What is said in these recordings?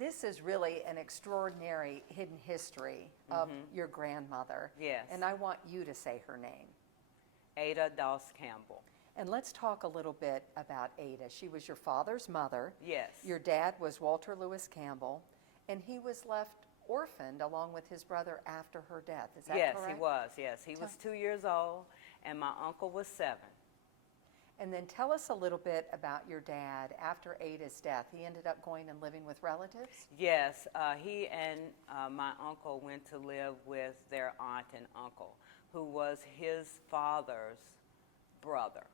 This is really an extraordinary hidden history of your grandmother. Yes. And I want you to say her name. Ada Doss Campbell. And let's talk a little bit about Ada. She was your father's mother. Yes. Your dad was Walter Lewis Campbell, and he was left orphaned along with his brother after her death. Is that Yes, correct? he was. Yes, he was 2 years old, and my uncle was 7. And then tell us a little bit about your dad after Ada's death. He ended up going and living with relatives? Yes, he and my uncle went to live with their aunt and uncle, who was his father's brother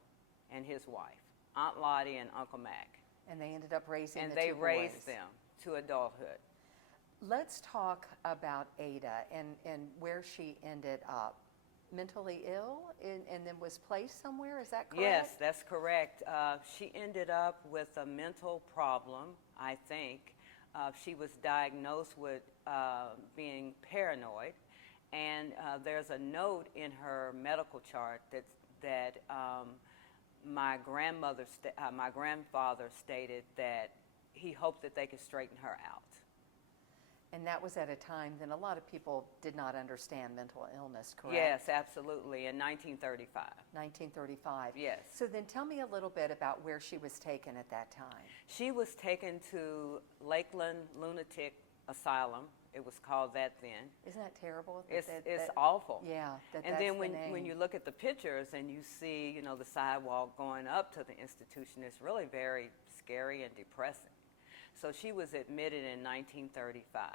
and his wife, Aunt Lottie and Uncle Mac. And they ended up raising the two boys. And they raised them to adulthood. Let's talk about Ada and where she ended up. Mentally ill and then was placed somewhere, is that correct? Yes, that's correct. She ended up with a mental problem, I think. She was diagnosed with being paranoid, and there's a note in her medical chart that my grandfather stated that he hoped that they could straighten her out. And that was at a time then a lot of people did not understand mental illness, correct? Yes, absolutely, in 1935. 1935. Yes. So then tell me a little bit about where she was taken at that time. She was taken to Lakeland Lunatic Asylum. It was called that then. Isn't that terrible? It's awful. Yeah. And then when you look at the pictures and you see, you know, the sidewalk going up to the institution, it's really very scary and depressing. So she was admitted in 1935.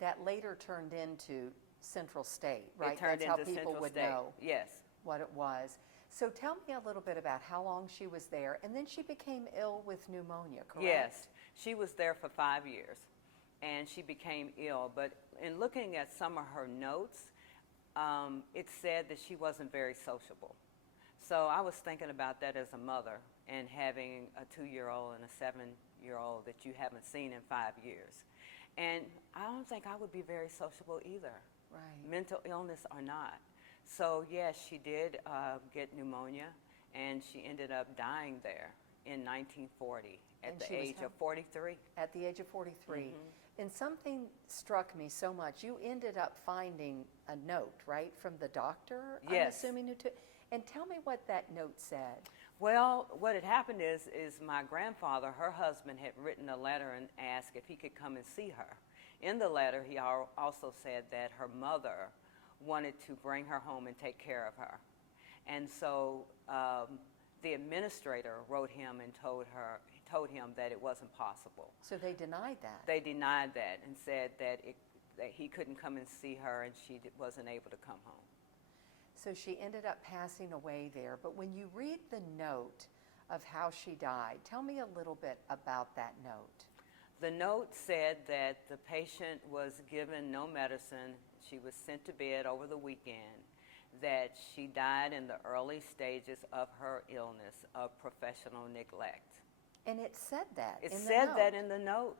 That later turned into Central State, right? It turned That's into how people Central would State. know Yes. what it was. So tell me a little bit about how long she was there, and then she became ill with pneumonia, correct? Yes. She was there for 5 years, and she became ill. But in looking at some of her notes, it said that she wasn't very sociable. So I was thinking about that as a mother and having a 2-year-old and a 7-year-old that you haven't seen in 5 years. And I don't think I would be very sociable either, right? Mental illness or not. So yes, she did get pneumonia, and she ended up dying there in 1940 at the age of 43. At the age of 43. Mm-hmm. And something struck me so much. You ended up finding a note, right, from the doctor, yes. I'm assuming, who took. And tell me what that note said. Well, what had happened is my grandfather, her husband, had written a letter and asked if he could come and see her. In the letter, he also said that her mother wanted to bring her home and take care of her. And so the administrator wrote him and told him that it wasn't possible. So they denied that? They denied that and said that he couldn't come and see her, and she wasn't able to come home. So she ended up passing away there. But when you read the note of how she died, tell me a little bit about that note. The note said that the patient was given no medicine. She was sent to bed over the weekend, that she died in the early stages of her illness of professional neglect. And it said that in the note. It said that in the note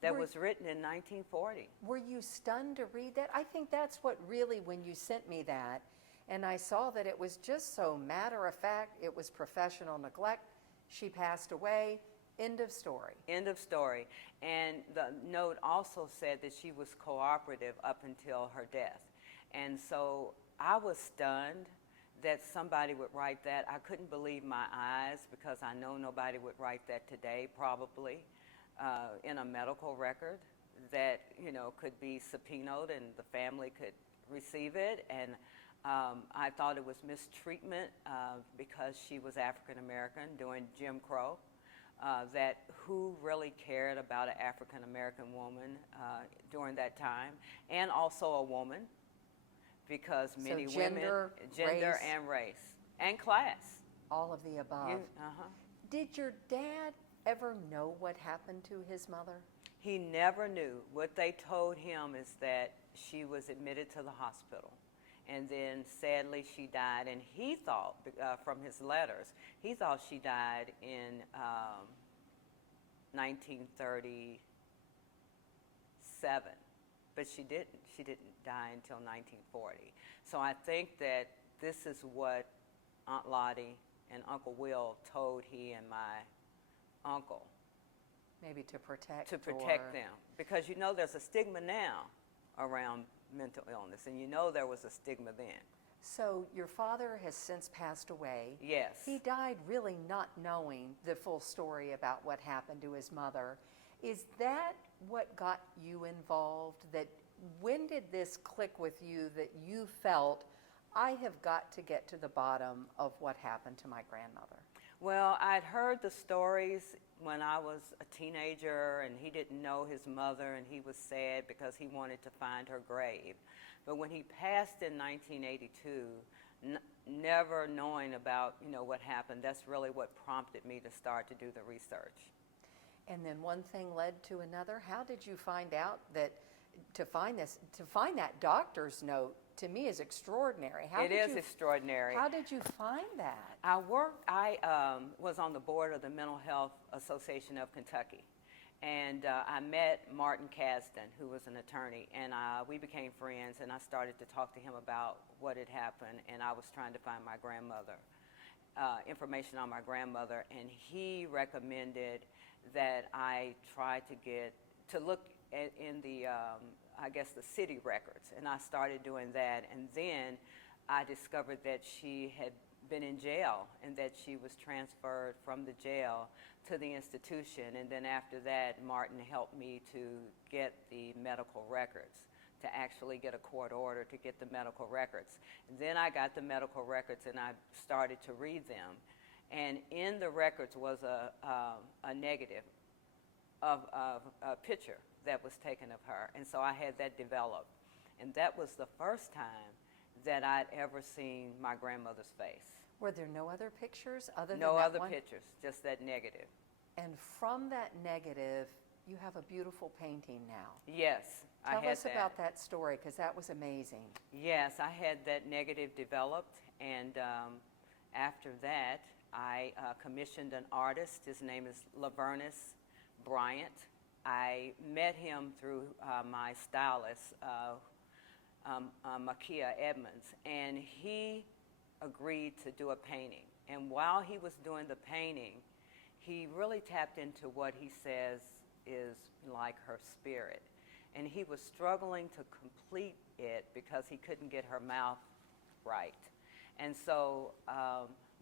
that was written in 1940. Were you stunned to read that? I think that's what really, when you sent me that, and I saw that it was just so matter of fact, it was professional neglect, she passed away, end of story. End of story. And the note also said that she was cooperative up until her death. And so I was stunned that somebody would write that. I couldn't believe my eyes, because I know nobody would write that today, probably, in a medical record that, you know, could be subpoenaed and the family could receive it. And I thought it was mistreatment because she was African American during Jim Crow. That who really cared about an African American woman during that time, and also a woman, because many gender, women, gender race, and race, and class. All of the above. Did your dad ever know what happened to his mother? He never knew. What they told him is that she was admitted to the hospital, and then sadly she died. And he thought, from his letters, he thought she died in 1937, but she didn't. She didn't die until 1940. So I think that this is what Aunt Lottie and Uncle Will told he and my uncle, Maybe to protect. to protect them. Because you know there's a stigma now around mental illness, and you know there was a stigma then. So your father has since passed away. Yes. He died really not knowing the full story about what happened to his mother. Is that what got you involved? That when did this click with you that you felt, I have got to get to the bottom of what happened to my grandmother? Well, I'd heard the stories when I was a teenager, and he didn't know his mother, and he was sad because he wanted to find her grave. But when he passed in 1982, never knowing about, what happened, that's really what prompted me to start to do the research. And then one thing led to another. How did you find out that to find that doctor's note, to me, is extraordinary. It is extraordinary. How did you find that? I was on the board of the Mental Health Association of Kentucky, and I met Martin Kasdan, who was an attorney, and we became friends, and I started to talk to him about what had happened, and I was trying to find my grandmother, information on my grandmother, and he recommended that I try to look in the the city records, and I started doing that, and then I discovered that she had been in jail and that she was transferred from the jail to the institution, and then after that Martin helped me to get the medical records, to actually get a court order to get the medical records. And then I got the medical records and I started to read them, and in the records was a negative of a picture that was taken of her, and so I had that developed, and that was the first time that I'd ever seen my grandmother's face. Were there no other pictures other than No that other one? pictures, just that negative. And from that negative, you have a beautiful painting now. Yes, I had that. Tell us about that story, because that was amazing. Yes, I had that negative developed, and after that, I commissioned an artist. His name is Lavernus Bryant. I met him through my stylist, Makia Edmonds, and he agreed to do a painting. And while he was doing the painting, he really tapped into what he says is like her spirit. And he was struggling to complete it because he couldn't get her mouth right. And so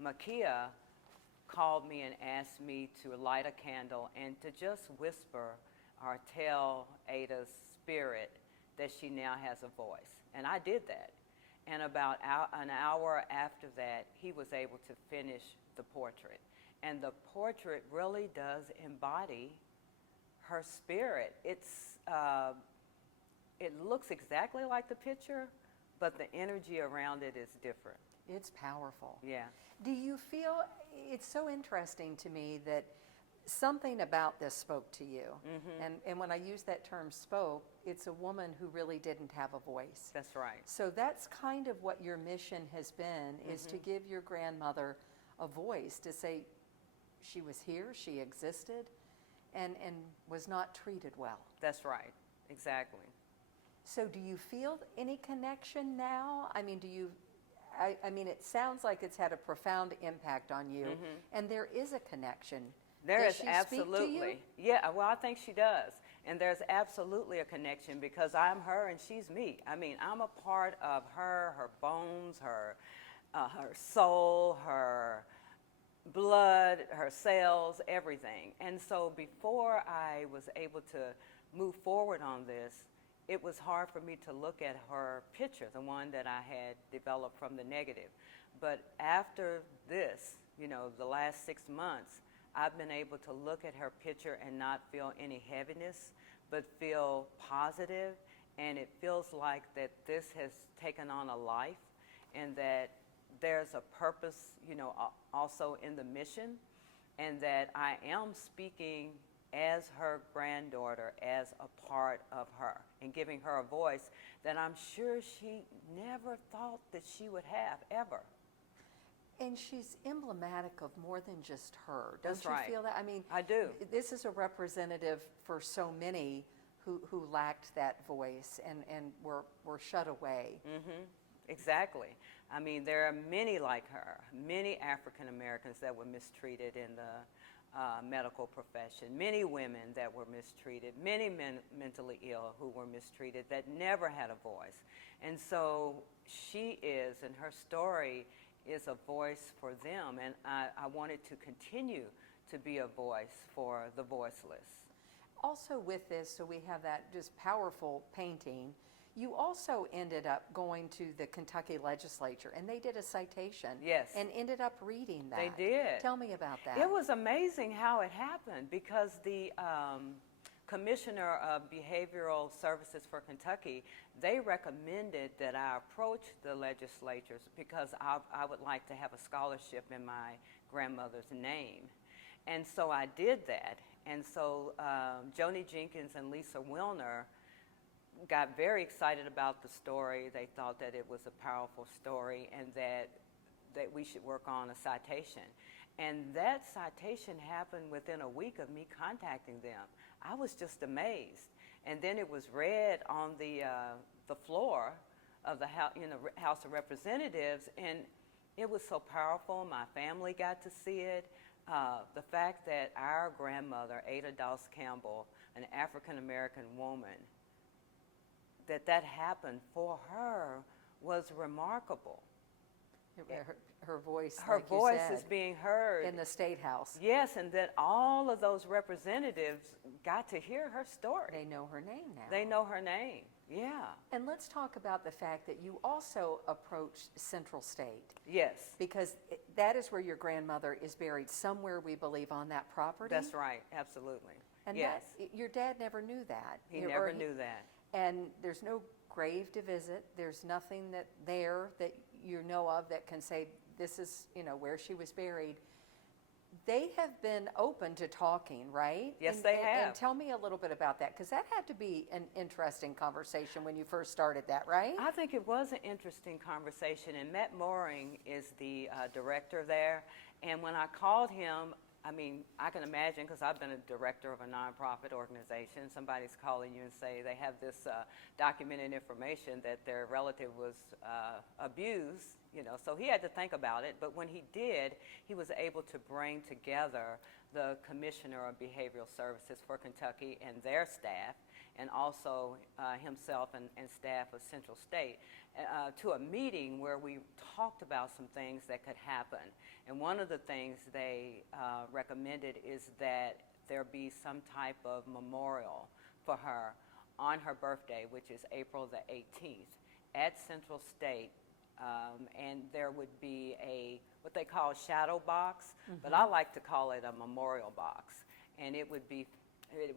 Makia called me and asked me to light a candle and to just whisper or tell Ada's spirit that she now has a voice. And I did that. And about an hour after that, he was able to finish the portrait. And the portrait really does embody her spirit. It looks exactly like the picture, but the energy around it is different. It's powerful. Yeah. Do you feel, it's so interesting to me that something about this spoke to you. Mm-hmm. And when I use that term spoke, it's a woman who really didn't have a voice. That's right. So that's kind of what your mission has been, is to give your grandmother a voice, to say she was here, she existed, and was not treated well. That's right. Exactly. So do you feel any connection now? I mean, I mean, it sounds like it's had a profound impact on you, and there is a connection. There Does is she absolutely. Speak to you? Yeah, well, I think she does. And there's absolutely a connection because I'm her and she's me. I mean, I'm a part of her bones, her soul, her blood, her cells, everything. And so before I was able to move forward on this, it was hard for me to look at her picture, the one that I had developed from the negative. But after this, the last 6 months, I've been able to look at her picture and not feel any heaviness, but feel positive, and it feels like that this has taken on a life, and that there's a purpose, also in the mission, and that I am speaking as her granddaughter, as a part of her, and giving her a voice that I'm sure she never thought that she would have, ever. And she's emblematic of more than just her. That's Don't you right. feel that? I mean, I do. This is a representative for so many who lacked that voice and were shut away. Mm-hmm. Exactly. I mean, there are many like her, many African Americans that were mistreated in the medical profession, many women that were mistreated, many men mentally ill who were mistreated that never had a voice. And so she is, and her story is a voice for them, and I wanted to continue to be a voice for the voiceless. Also with this, so we have that just powerful painting, you also ended up going to the Kentucky legislature, and they did a citation. Yes. And ended up reading that. They did. Tell me about that. It was amazing how it happened, because the Commissioner of Behavioral Services for Kentucky, they recommended that I approach the legislatures because I would like to have a scholarship in my grandmother's name. And so I did that. And so Joni Jenkins and Lisa Wilner got very excited about the story. They thought that it was a powerful story and that we should work on a citation. And that citation happened within a week of me contacting them. I was just amazed. And then it was read on the floor of the House of Representatives, and it was so powerful. My family got to see it. The fact that our grandmother, Ada Doss Campbell, an African-American woman, that happened for her was remarkable. Her voice, her like voice you said, is being heard in the State House. Yes, and that all of those representatives got to hear her story. They know her name now. They know her name. Yeah. And let's talk about the fact that you also approached Central State. Yes. Because that is where your grandmother is buried, somewhere we believe on that property. That's right, absolutely. And yes. your dad never knew that. He never knew that. And there's no grave to visit. There's nothing that you know of that can say this is, where she was buried. They have been open to talking, right? Yes, they have. And tell me a little bit about that, because that had to be an interesting conversation when you first started that, right? I think it was an interesting conversation, and Matt Mooring is the director there. And when I called him, I can imagine, because I've been a director of a nonprofit organization, somebody's calling you and say they have this documented information that their relative was abused, so he had to think about it. But when he did, he was able to bring together the Commissioner of Behavioral Services for Kentucky and their staff, and also himself and staff of Central State, to a meeting where we talked about some things that could happen. And one of the things they recommended is that there be some type of memorial for her on her birthday, which is April the 18th, at Central State. And there would be what they call a shadow box, but I like to call it a memorial box. And it would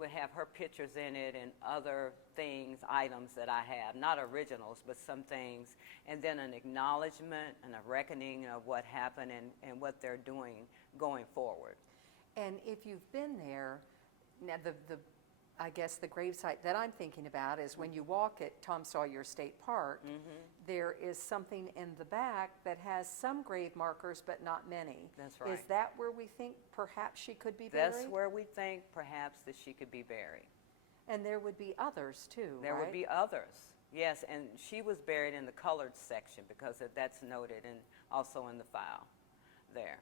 have her pictures in it and other things, items that I have, not originals, but some things, and then an acknowledgement and a reckoning of what happened and what they're doing going forward. And if you've been there, now I guess the gravesite that I'm thinking about is when you walk at Tom Sawyer State Park, there is something in the back that has some grave markers, but not many. That's right. Is that where we think perhaps she could be buried? That's where we think perhaps that she could be buried. And there would be others too, There right? would be others, yes, and she was buried in the colored section because that's noted and also in the file there.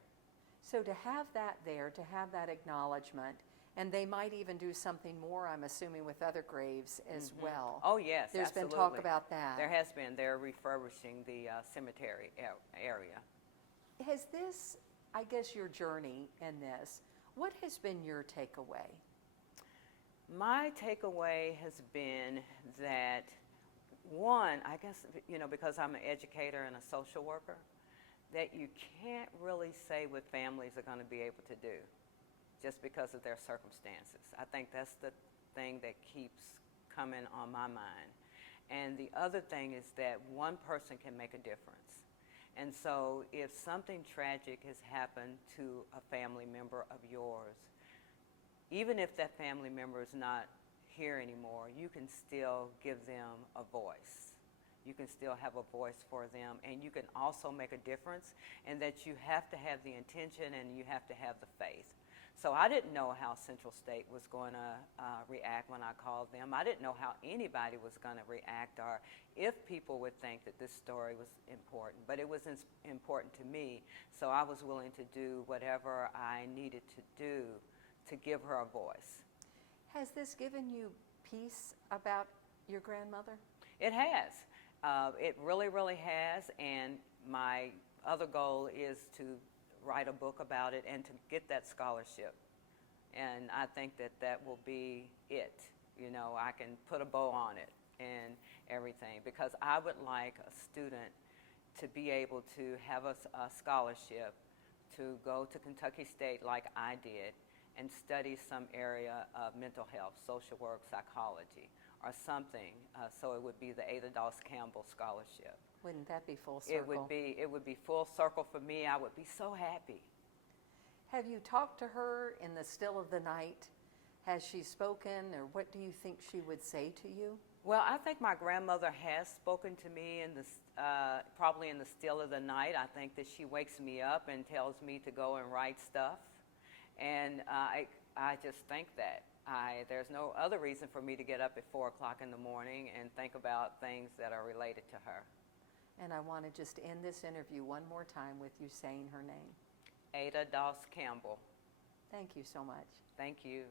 So to have that there, to have that acknowledgement, and they might even do something more, I'm assuming, with other graves as well. Oh, yes, There's absolutely. been talk about that. There has been. They're refurbishing the cemetery area. Has this, I guess, your journey in this, what has been your takeaway? My takeaway has been that, one, I guess, because I'm an educator and a social worker, that you can't really say what families are going to be able to do just because of their circumstances. I think that's the thing that keeps coming on my mind. And the other thing is that one person can make a difference. And so if something tragic has happened to a family member of yours, even if that family member is not here anymore, you can still give them a voice. You can still have a voice for them, and you can also make a difference, and that you have to have the intention and you have to have the faith. So I didn't know how Central State was going to react when I called them. I didn't know how anybody was going to react or if people would think that this story was important. But it was important to me, so I was willing to do whatever I needed to do to give her a voice. Has this given you peace about your grandmother? It has. It really, really has. And my other goal is to write a book about it and to get that scholarship. And I think that that will be it. You know, I can put a bow on it and everything, because I would like a student to be able to have a scholarship to go to Kentucky State like I did and study some area of mental health, social work, psychology, or something. So it would be the Ada Doss Campbell Scholarship. Wouldn't that be full circle? It would be full circle for me. I would be so happy. Have you talked to her in the still of the night? Has she spoken, or what do you think she would say to you? Well, I think my grandmother has spoken to me in the, probably in the still of the night. I think that she wakes me up and tells me to go and write stuff. And I just think that. There's no other reason for me to get up at 4 o'clock in the morning and think about things that are related to her. And I want to just end this interview one more time with you saying her name. Ada Doss Campbell. Thank you so much. Thank you.